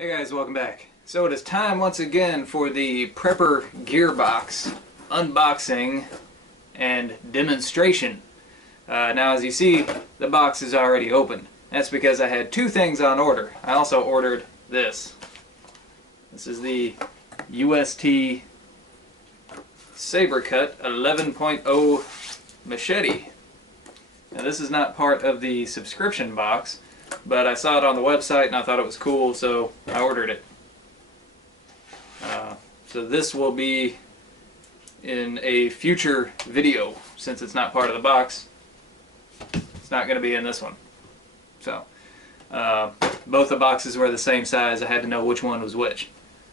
Hey guys, welcome back. So it is time once again for the Prepper Gearbox unboxing and demonstration. Now as you see, the box is already open. That's because I had two things on order. I also ordered this. This is the UST Saber Cut 11.0 machete. Now this is not part of the subscription box, but I saw it on the website and I thought it was cool, so I ordered it. So this will be in a future video, since it's not part of the box. It's not going to be in this one. So both the boxes were the same size. I had to know which one was which.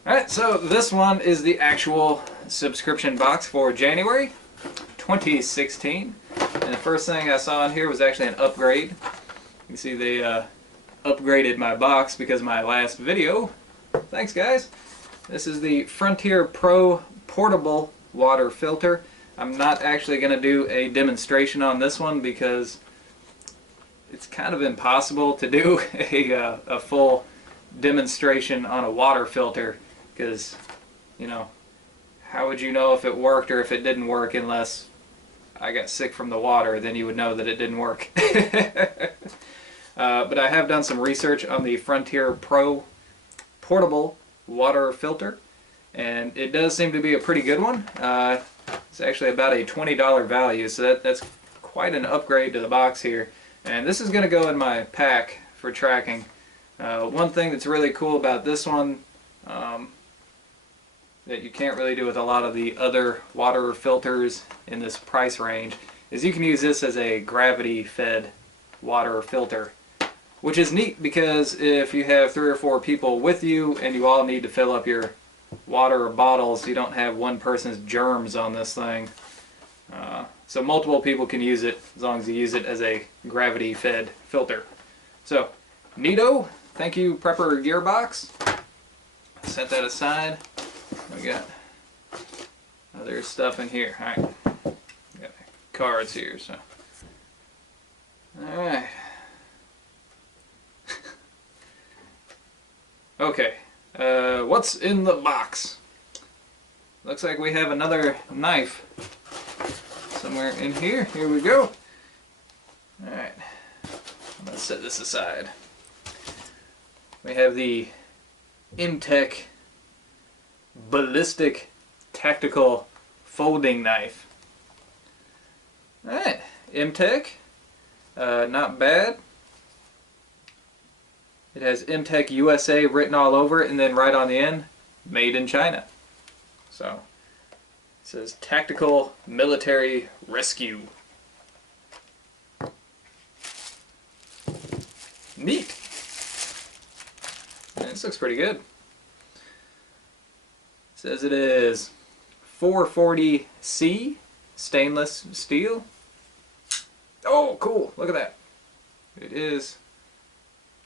Alright, so this one is the actual subscription box for January 2016. And the first thing I saw in here was actually an upgrade. You can see they upgraded my box because of my last video. Thanks guys. This is the Frontier Pro Portable Water Filter. I'm not actually going to do a demonstration on this one because it's kind of impossible to do a full demonstration on a water filter, because, you know, how would you know if it worked or if it didn't work unless I got sick from the water? Then you would know that it didn't work. But I have done some research on the Frontier Pro Portable Water Filter, and it does seem to be a pretty good one. It's actually about a $20 value, so that's quite an upgrade to the box here. And this is going to go in my pack for tracking. One thing that's really cool about this one that you can't really do with a lot of the other water filters in this price range is you can use this as a gravity-fed water filter, which is neat because if you have 3 or 4 people with you and you all need to fill up your water bottles, you don't have one person's germs on this thing. So multiple people can use it as long as you use it as a gravity-fed filter. So, neato. Thank you, Prepper Gearbox. Set that aside. We got other stuff in here. Alright. Got cards here, so. Alright. Okay. What's in the box? Looks like we have another knife somewhere in here. Here we go. Alright. I'm going to set this aside. We have the Imtech Ballistic Tactical Folding Knife. Alright. Imtech. Not bad. It has Imtech USA written all over it, and then right on the end, made in China. So, it says Tactical Military Rescue. Neat. And this looks pretty good. It says it is 440C stainless steel. Oh, cool! Look at that. It is.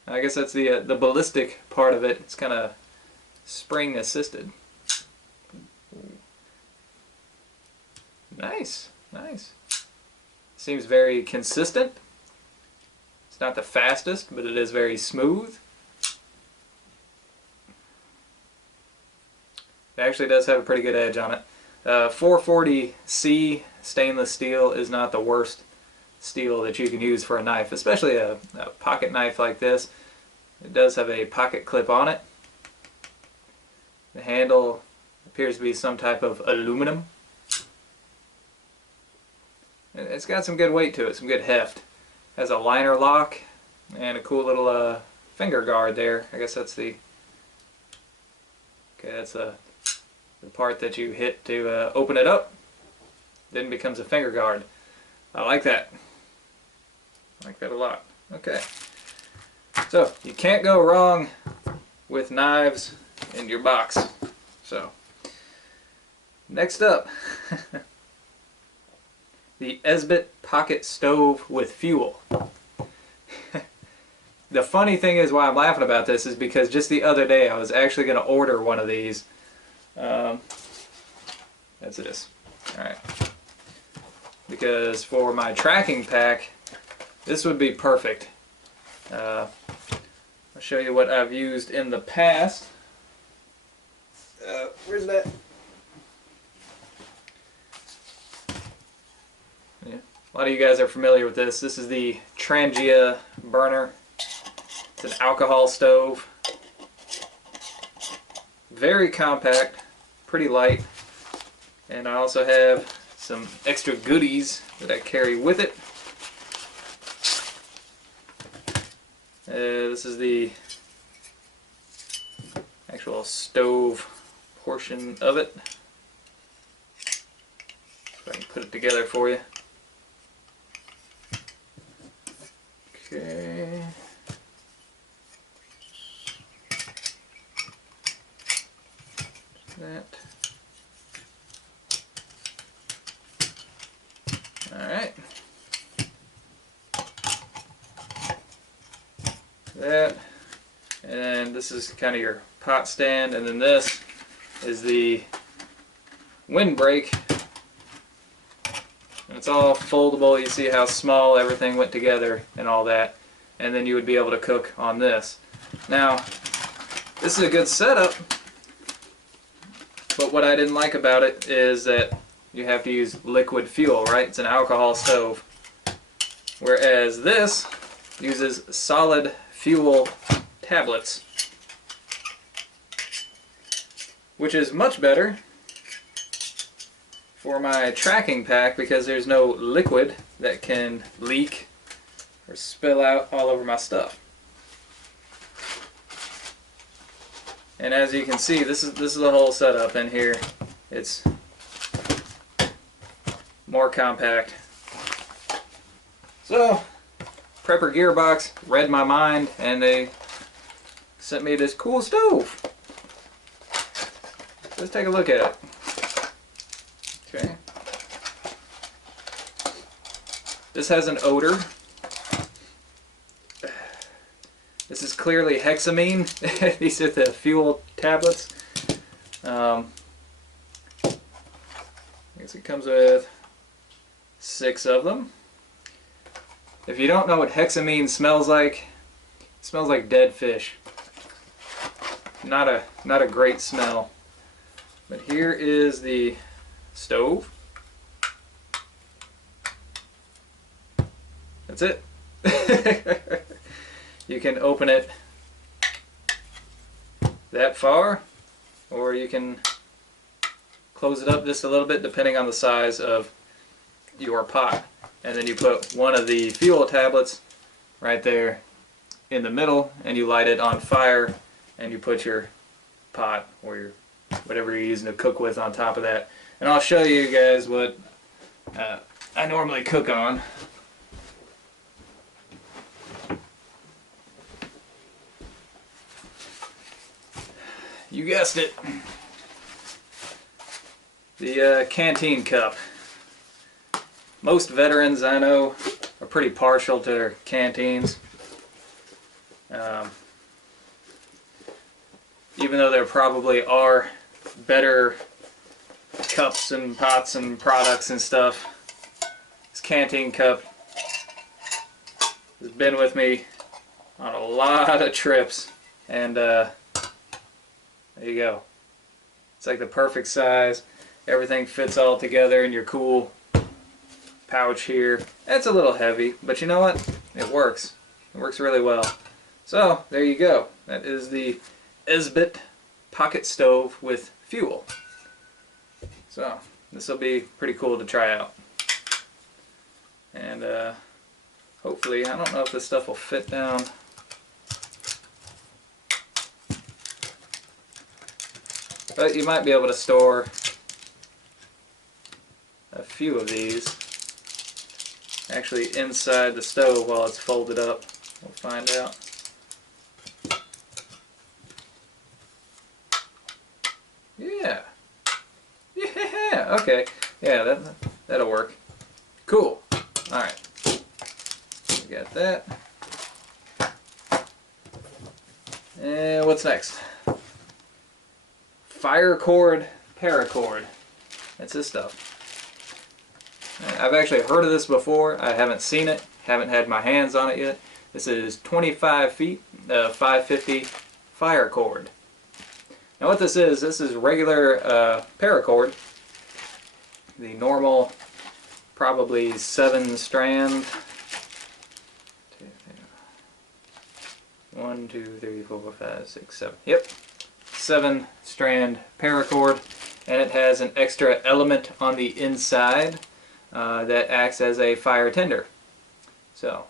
I guess that's the ballistic part of it. It's kind of spring assisted. Nice, nice. Seems very consistent. It's not the fastest, but it is very smooth. It actually does have a pretty good edge on it. 440C stainless steel is not the worst steel that you can use for a knife, especially a pocket knife like this. It does have a pocket clip on it. The handle appears to be some type of aluminum. It's got some good weight to it, some good heft. Has a liner lock and a cool little finger guard there. I guess that's the the part that you hit to open it up. Then becomes a finger guard. I like that. I like that a lot. Okay. So, you can't go wrong with knives in your box. So, next up, the Esbit Pocket Stove with Fuel. The funny thing is, why I'm laughing about this is because just the other day I was actually going to order one of these. That's this. Alright. Because for my tracking pack, this would be perfect. I'll show you what I've used in the past. Where's that? Yeah. A lot of you guys are familiar with this. This is the Trangia burner. It's an alcohol stove. Very compact, pretty light. And I also have some extra goodies that I carry with it. This is the actual stove portion of it. So I can put it together for you. Okay. That. Alright. That. And this is kind of your pot stand, and then this is the windbreak. And it's all foldable. You see how small everything went together and all that. And then you would be able to cook on this. Now, this is a good setup, but what I didn't like about it is that you have to use liquid fuel, right? It's an alcohol stove. Whereas this uses solid fuel tablets, which is much better for my tracking pack because there's no liquid that can leak or spill out all over my stuff. And as you can see, this is the whole setup in here. It's more compact. So, Prepper Gearbox read my mind and they sent me this cool stove. Let's take a look at it. Okay. This has an odor. This is clearly hexamine. These are the fuel tablets. I guess it comes with 6 of them. If you don't know what hexamine smells like, it smells like dead fish. Not a great smell. But here is the stove. That's it. You can open it that far, or you can close it up just a little bit depending on the size of your pot. And then you put one of the fuel tablets right there in the middle and you light it on fire and you put your pot or your whatever you're using to cook with on top of that. And I'll show you guys what I normally cook on. You guessed it. The canteen cup. Most veterans I know are pretty partial to their canteens. Even though there probably are better cups and pots and products and stuff, this canteen cup has been with me on a lot of trips, and there you go. It's like the perfect size. Everything fits all together in your cool pouch here. It's a little heavy, but you know what? It works. It works really well. So, there you go. That is the Esbit pocket stove with fuel. So, this will be pretty cool to try out. And hopefully, I don't know if this stuff will fit down. But you might be able to store a few of these actually inside the stove while it's folded up. We'll find out. Yeah. Yeah, okay. Yeah, that'll work. Cool. Alright. We got that. And what's next? Paracord. That's this stuff. I've actually heard of this before. I haven't seen it. Haven't had my hands on it yet. This is 25 feet, 550 Paracord. Now what this is regular Paracord. The normal, probably 7 strand. 1, 2, 3, 4, 5, 6, 7. Yep. 7 strand paracord, and it has an extra element on the inside that acts as a fire tender. So,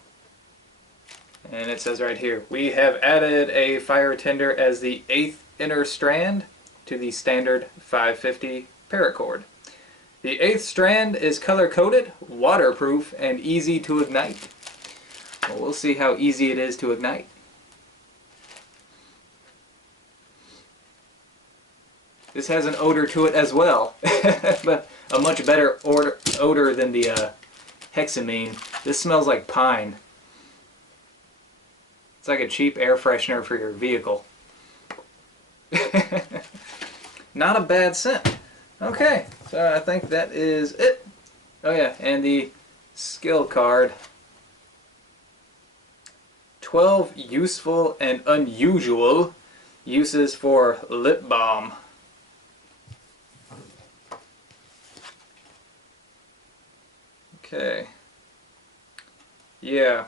and it says right here, we have added a fire tender as the 8th inner strand to the standard 550 paracord. The 8th strand is color-coded, waterproof, and easy to ignite. Well, we'll see how easy it is to ignite. This has an odor to it as well, but a much better odor than the hexamine. This smells like pine. It's like a cheap air freshener for your vehicle. Not a bad scent. Okay, so I think that is it. Oh yeah, and the skill card. 12 useful and unusual uses for lip balm. Okay. Yeah.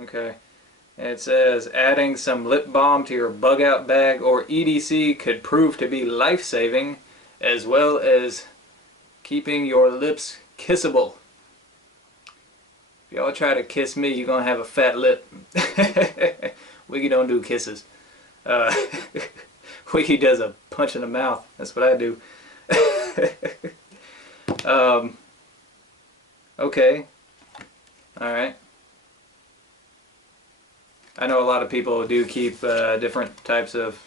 Okay. And it says adding some lip balm to your bug out bag or EDC could prove to be life-saving, as well as keeping your lips kissable. If y'all try to kiss me, you're gonna have a fat lip. Wiggy don't do kisses. Wiggy does a punch in the mouth. That's what I do. Okay. Alright. I know a lot of people do keep different types of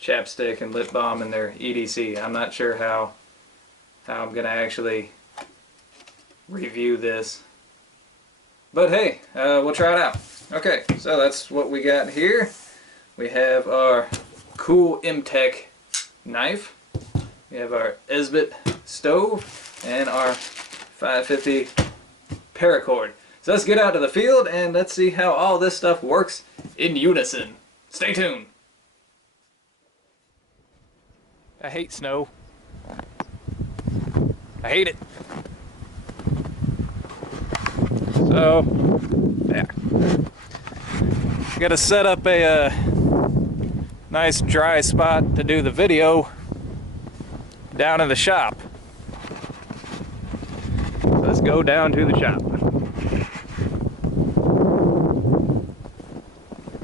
chapstick and lip balm in their EDC. I'm not sure how I'm going to actually review this. But hey, we'll try it out. Okay, so that's what we got here. We have our cool M-Tech knife. We have our Esbit stove and our 550 paracord. So let's get out to the field and let's see how all this stuff works in unison. Stay tuned. I hate snow. I hate it. So, yeah. Gotta set up a nice dry spot to do the video down in the shop. So let's go down to the shop.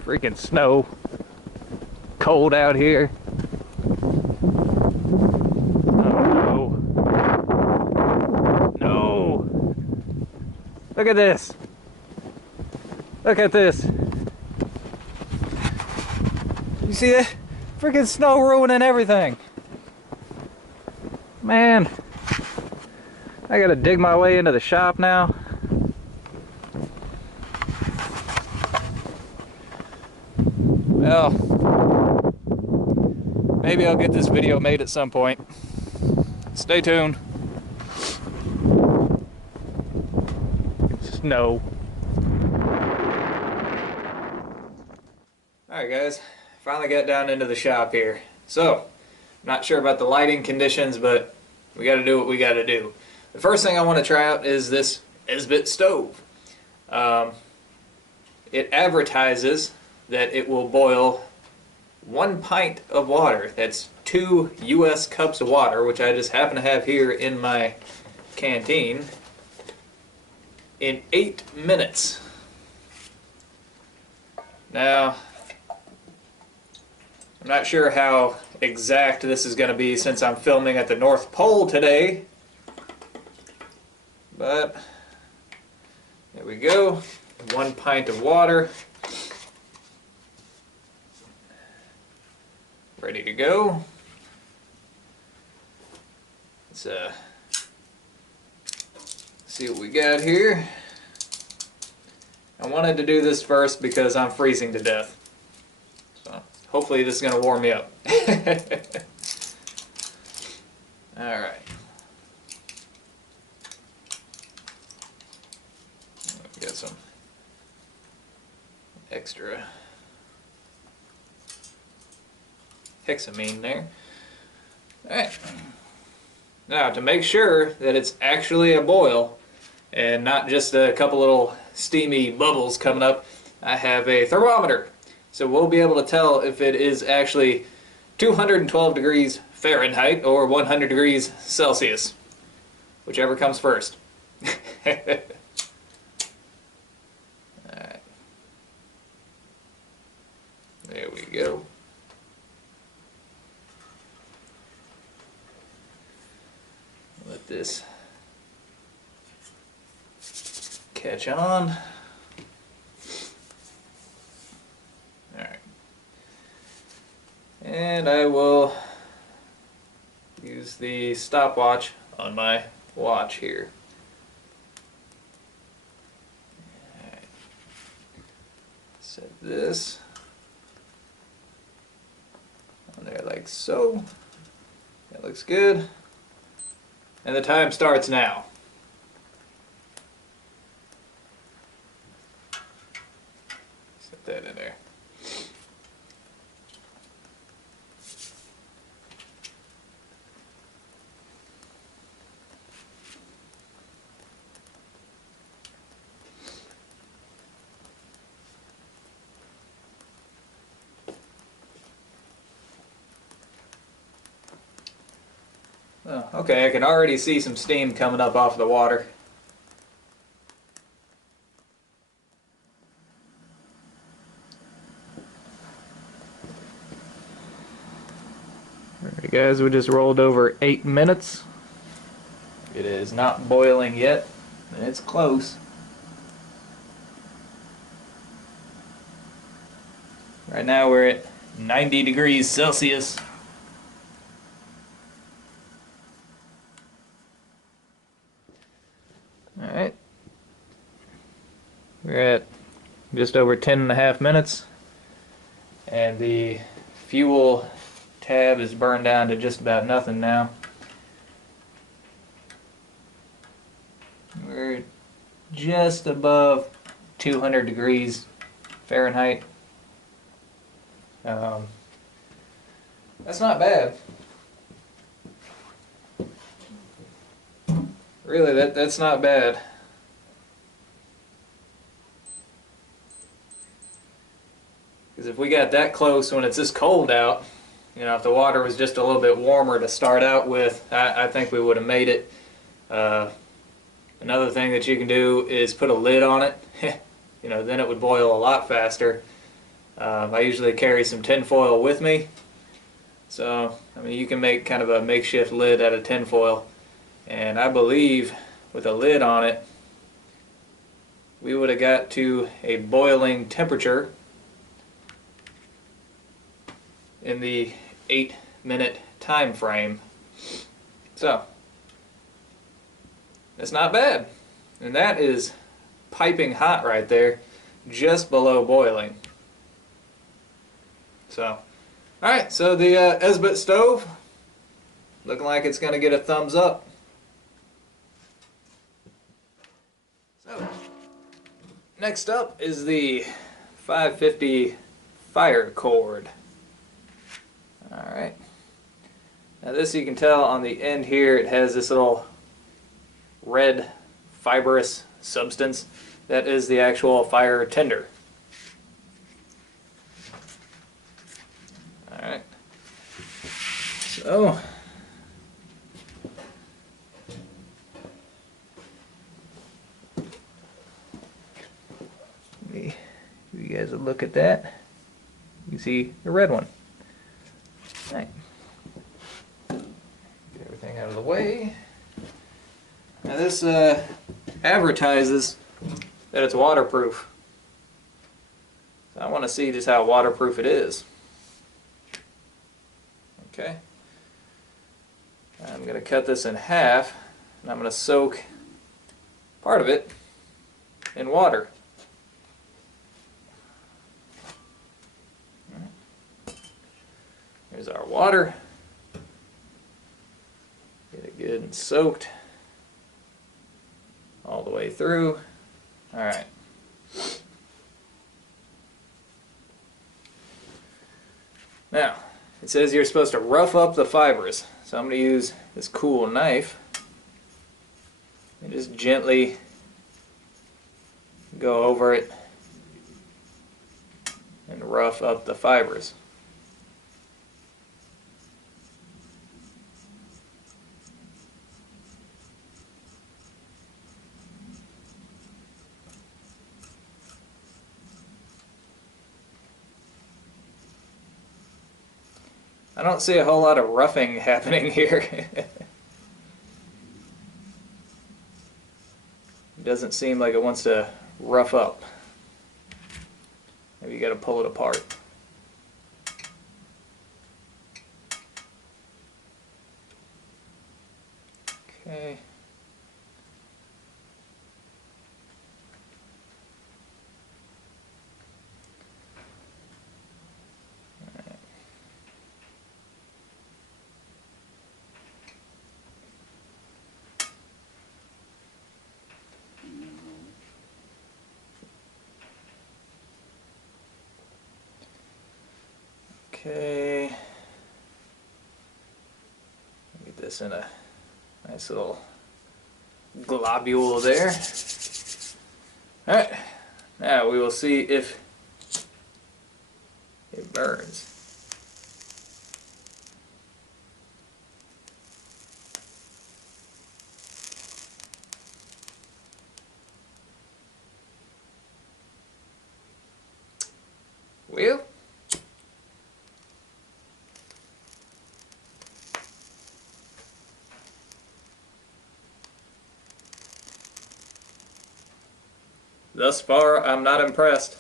Freaking snow. Cold out here. Oh no. No! Look at this. Look at this. You see that? Freaking snow ruining everything. Man. I gotta dig my way into the shop now. Well, maybe I'll get this video made at some point. Stay tuned. Snow. Alright guys, finally got down into the shop here. So, not sure about the lighting conditions, but we gotta do what we gotta do. The first thing I want to try out is this Esbit stove. It advertises that it will boil 1 pint of water. That's 2 US cups of water, which I just happen to have here in my canteen, in 8 minutes. Now, I'm not sure how exact this is going to be since I'm filming at the North Pole today, but there we go. 1 pint of water. Ready to go. Let's see what we got here. I wanted to do this first because I'm freezing to death. So hopefully this is going to warm me up. Alright. got some extra hexamine there. Alright. Now, to make sure that it's actually a boil and not just a couple little steamy bubbles coming up, I have a thermometer. So we'll be able to tell if it is actually 212 degrees Fahrenheit or 100 degrees Celsius, whichever comes first. Alright. There we go. Let this catch on. Alright. And I will use the stopwatch on my watch here. Alright. Set this on there like so. That looks good. And the time starts now. Set that in there. Oh, okay, I can already see some steam coming up off the water. Alright guys, we just rolled over 8 minutes. It is not boiling yet, and it's close. Right now we're at 90 degrees Celsius. Alright, we're at just over 10.5 minutes, and the fuel tab is burned down to just about nothing now. We're just above 200 degrees Fahrenheit. That's not bad. Really, that's not bad. Because if we got that close when it's this cold out, you know, if the water was just a little bit warmer to start out with, I think we would have made it. Another thing that you can do is put a lid on it. You know, then it would boil a lot faster. I usually carry some tin foil with me. So, I mean, you can make kind of a makeshift lid out of tin foil. And I believe with a lid on it, we would have got to a boiling temperature in the 8-minute time frame. So, that's not bad. And that is piping hot right there, just below boiling. So, alright, so the Esbit stove, looking like it's going to get a thumbs up. So, next up is the 550 Paracord. Alright. Now this, you can tell on the end here, it has this little red fibrous substance. That is the actual fire tinder. Alright. So, give you guys a look at that. You see the red one. Alright. Get everything out of the way. Now this advertises that it's waterproof. So I want to see just how waterproof it is. Okay. I'm going to cut this in half, and I'm going to soak part of it in water. Here's our water. Get it good and soaked all the way through. Alright. Now, it says you're supposed to rough up the fibers. So I'm going to use this cool knife and just gently go over it and rough up the fibers. I don't see a whole lot of roughing happening here. It doesn't seem like it wants to rough up. Maybe you got to pull it apart. Okay. Okay, get this in a nice little globule there. Alright, now we will see if it burns. Well, thus far, I'm not impressed.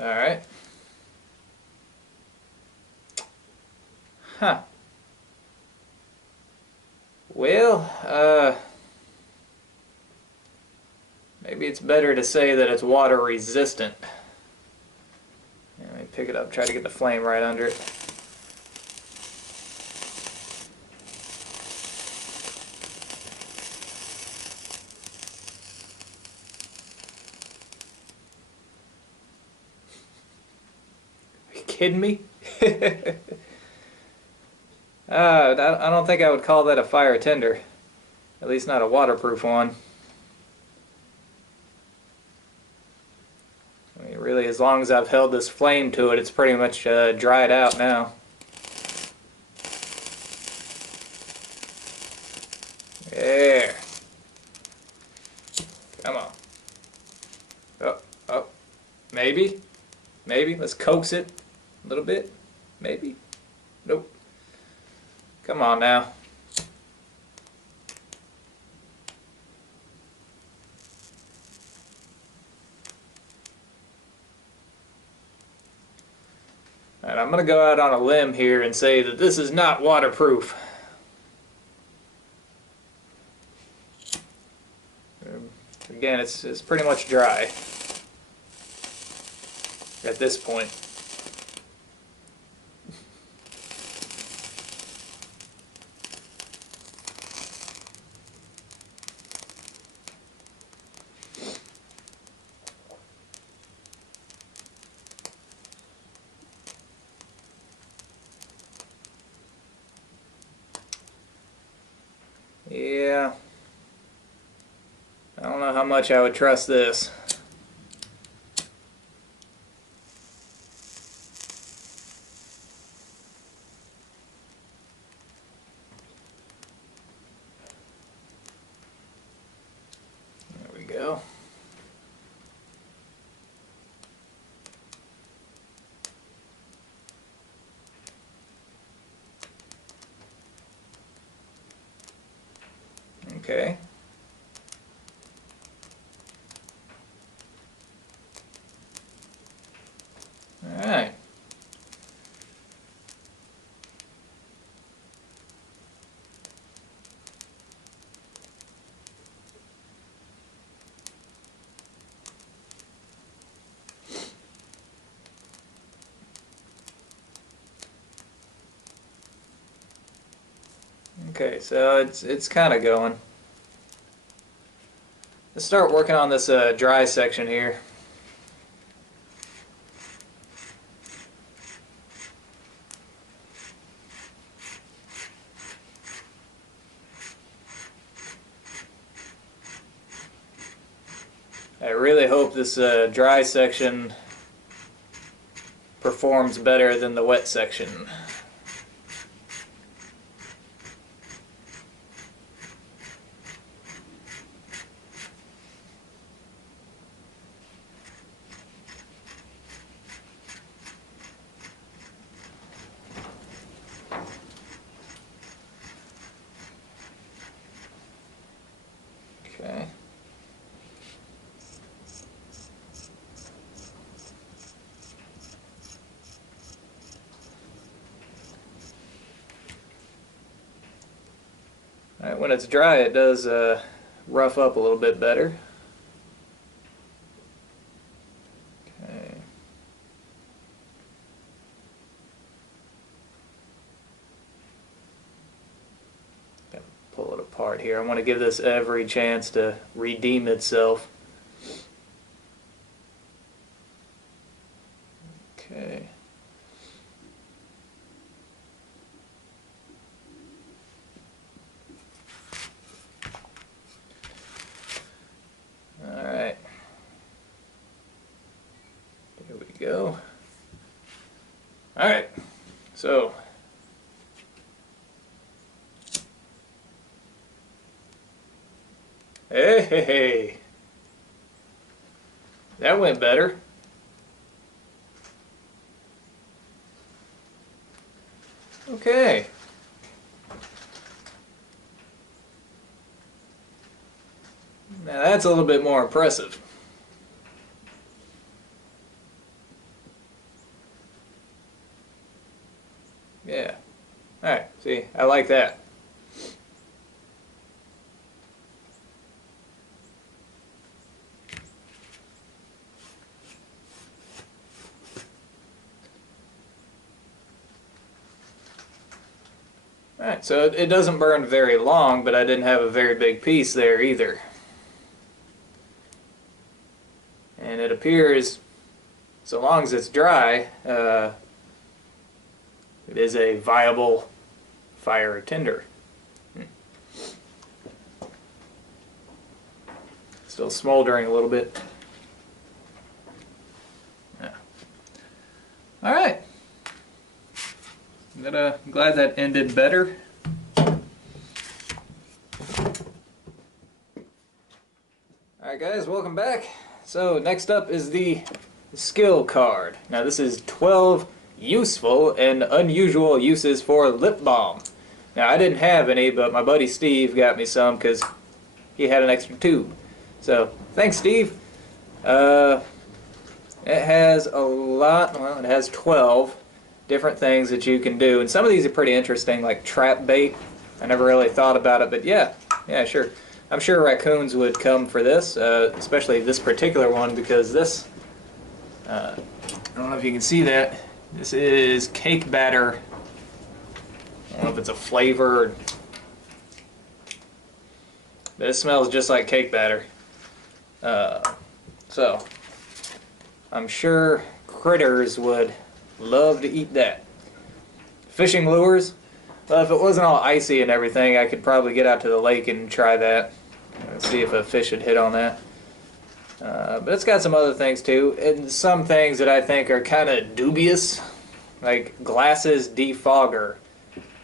All right. Huh. Well, maybe it's better to say that it's water resistant. Let me pick it up, try to get the flame right under it. Are you kidding me? I don't think I would call that a fire tender. At least not a waterproof one. I mean, really, as long as I've held this flame to it, it's pretty much dried out now. There. Come on. Oh, oh. Maybe. Maybe. Let's coax it a little bit. Maybe. Nope. Come on now. And I'm going to go out on a limb here and say that this is not waterproof. Again, it's pretty much dry at this point. Yeah, I don't know how much I would trust this. There we go. Okay. All right. Okay, so it's kind of going. Let's start working on this dry section here. I really hope this dry section performs better than the wet section. Okay. Alright, when it's dry it does rough up a little bit better. Okay. Pull it apart here. I want to give this every chance to redeem itself. Okay. Alright. Here we go. Alright. So hey, that went better. Okay. Now that's a little bit more impressive. Yeah. Alright, see, I like that. Alright, so it doesn't burn very long, but I didn't have a very big piece there either. And it appears, so long as it's dry, it is a viable fire tinder. Still smoldering a little bit. Yeah. Alright. I'm glad that ended better. Alright guys, welcome back. So next up is the skill card. Now this is 12 useful and unusual uses for lip balm. Now I didn't have any, but my buddy Steve got me some because he had an extra tube. So thanks Steve. It has a lot, well it has 12 different things that you can do, and some of these are pretty interesting, like trap bait. I never really thought about it, but yeah, sure. I'm sure raccoons would come for this, especially this particular one, because this, I don't know if you can see that, this is cake batter. I don't know if it's a flavor, but it smells just like cake batter. So, I'm sure critters would love to eat that. Fishing lures, well, if it wasn't all icy and everything, I could probably get out to the lake and try that. See if a fish would hit on that. But it's got some other things too, and some things that I think are kind of dubious, like glasses defogger.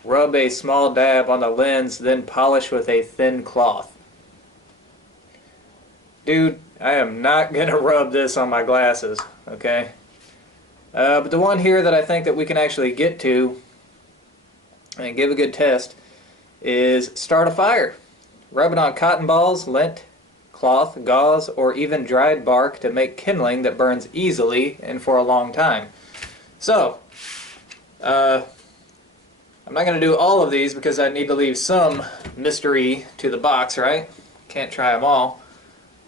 Rub a small dab on the lens, then polish with a thin cloth. Dude, I am not going to rub this on my glasses, okay? But the one here that I think that we can actually get to and give a good test is start a fire. Rub it on cotton balls, lint, cloth, gauze, or even dried bark to make kindling that burns easily and for a long time. So, I'm not going to do all of these because I need to leave some mystery to the box, right? Can't try them all.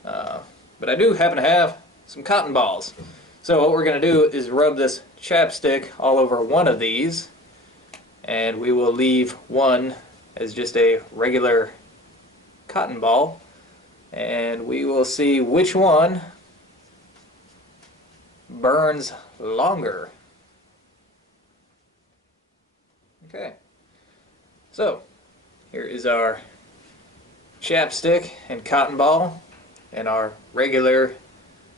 But I do happen to have some cotton balls. So what we're going to do is rub this chapstick all over one of these, and we will leave one as just a regular cotton ball, and we will see which one burns longer. Okay, so here is our chapstick and cotton ball and our regular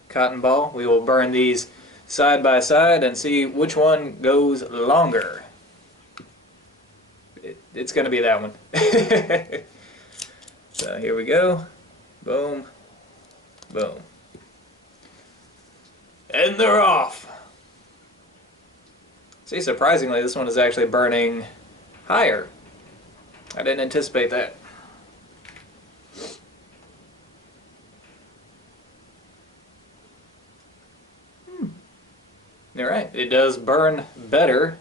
cotton ball. We will burn these side by side and see which one goes longer. It's going to be that one. So here we go. Boom, boom. And they're off. See, surprisingly, this one is actually burning higher. I didn't anticipate that. You're right, it does burn better.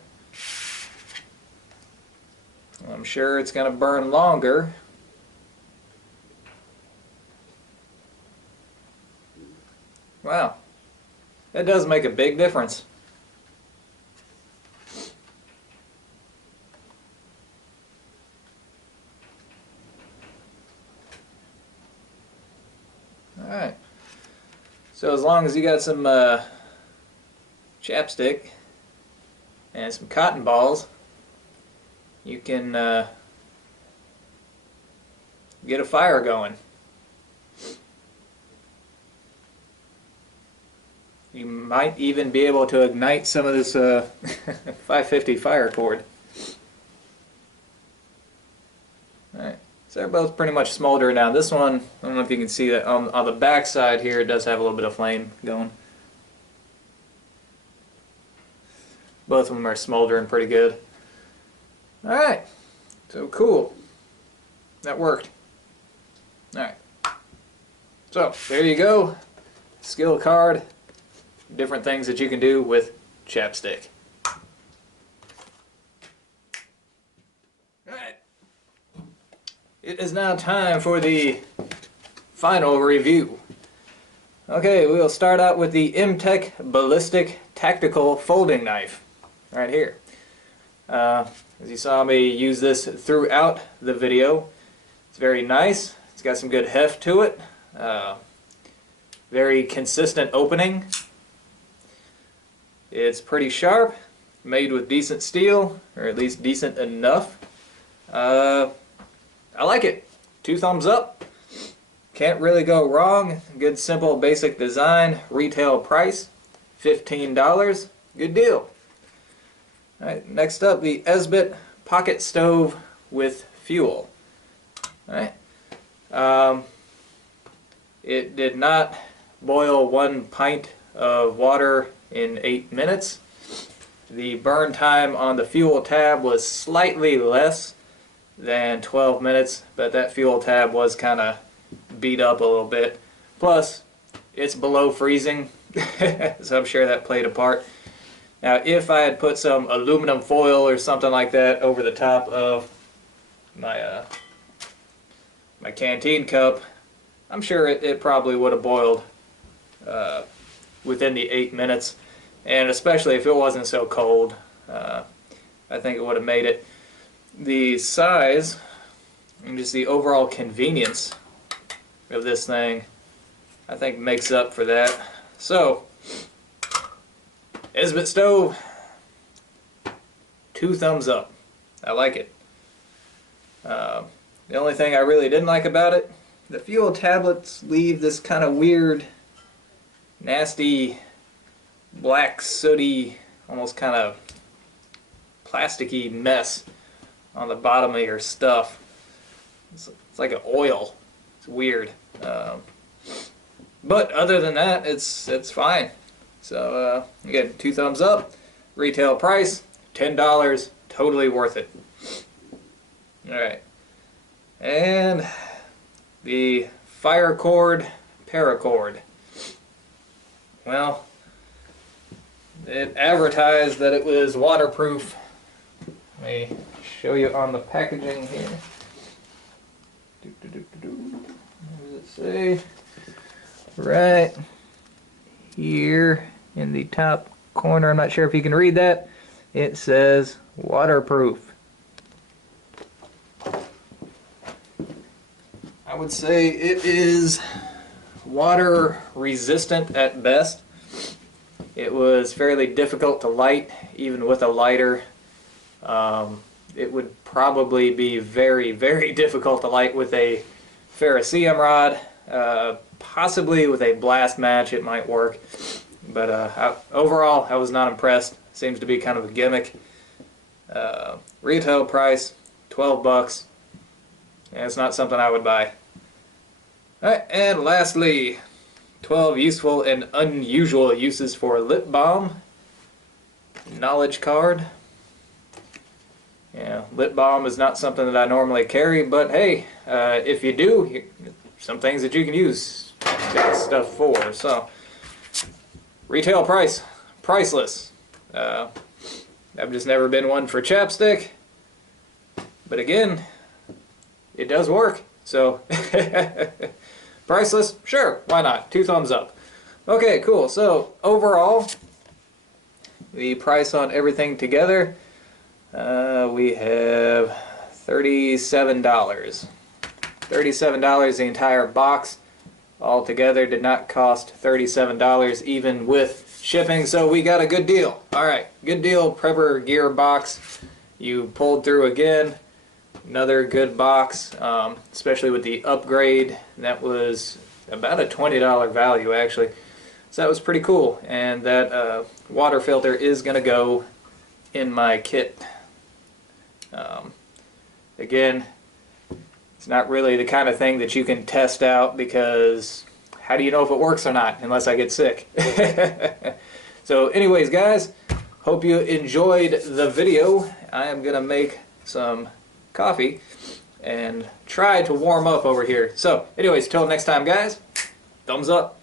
I'm sure it's going to burn longer. Wow, that does make a big difference. Alright, so as long as you got some chapstick and some cotton balls, you can get a fire going. You might even be able to ignite some of this 550 Paracord. Alright, so they're both pretty much smoldering now. This one, I don't know if you can see that on the back side here, it does have a little bit of flame going. Both of them are smoldering pretty good. Alright, so cool. That worked. Alright, so there you go. Skill card. Different things that you can do with chapstick. Alright, it is now time for the final review. Okay, we'll start out with the M-Tech Ballistic Tactical Folding Knife. Right here. As you saw me use this throughout the video. It's very nice. It's got some good heft to it. Very consistent opening. It's pretty sharp. Made with decent steel, or at least decent enough. I like it. 2 thumbs up. Can't really go wrong. Good, simple, basic design. Retail price, $15. Good deal. Alright, next up, the Esbit Pocket Stove with Fuel. Alright. It did not boil 1 pint of water in 8 minutes. The burn time on the fuel tab was slightly less than 12 minutes, but that fuel tab was kind of beat up a little bit. Plus, it's below freezing, so I'm sure that played a part. Now, if I had put some aluminum foil or something like that over the top of my my canteen cup, I'm sure it probably would have boiled within the 8 minutes, and especially if it wasn't so cold, I think it would have made it. The size and just the overall convenience of this thing, I think, makes up for that. So, Esbit stove, 2 thumbs up. I like it. The only thing I really didn't like about it, the fuel tablets leave this kind of weird, nasty, black, sooty, almost kind of plasticky mess on the bottom of your stuff. It's like an oil. It's weird. But other than that, it's fine. So again, 2 thumbs up. Retail price, $10. Totally worth it. Alright. And the Paracord. Well, it advertised that it was waterproof. Let me show you on the packaging here. What does it say? Right here in the top corner, I'm not sure if you can read that. It says waterproof. I would say it is water resistant at best. It was fairly difficult to light, even with a lighter. It would probably be very, very difficult to light with a ferrocerium rod. Possibly with a blast match it might work. But overall, I was not impressed. Seems to be kind of a gimmick. Retail price, 12 bucks. Yeah, it's not something I would buy. Alright, and lastly, 12 useful and unusual uses for lip balm. Knowledge card. Yeah, lip balm is not something that I normally carry, but hey, if you do, some things that you can use this stuff for. So, retail price, priceless. I've just never been one for chapstick, but again, it does work. So, priceless, sure, why not? 2 thumbs up. Okay, cool. So overall, the price on everything together, we have $37. $37, the entire box altogether did not cost $37 even with shipping, so we got a good deal. Alright, good deal, Prepper Gear box. You pulled through again. Another good box, especially with the upgrade. That was about a $20 value actually. So that was pretty cool, and that water filter is going to go in my kit. Again, it's not really the kind of thing that you can test out, because how do you know if it works or not unless I get sick? So anyways guys, hope you enjoyed the video. I am going to make some coffee and try to warm up over here. So anyways, till next time guys, thumbs up.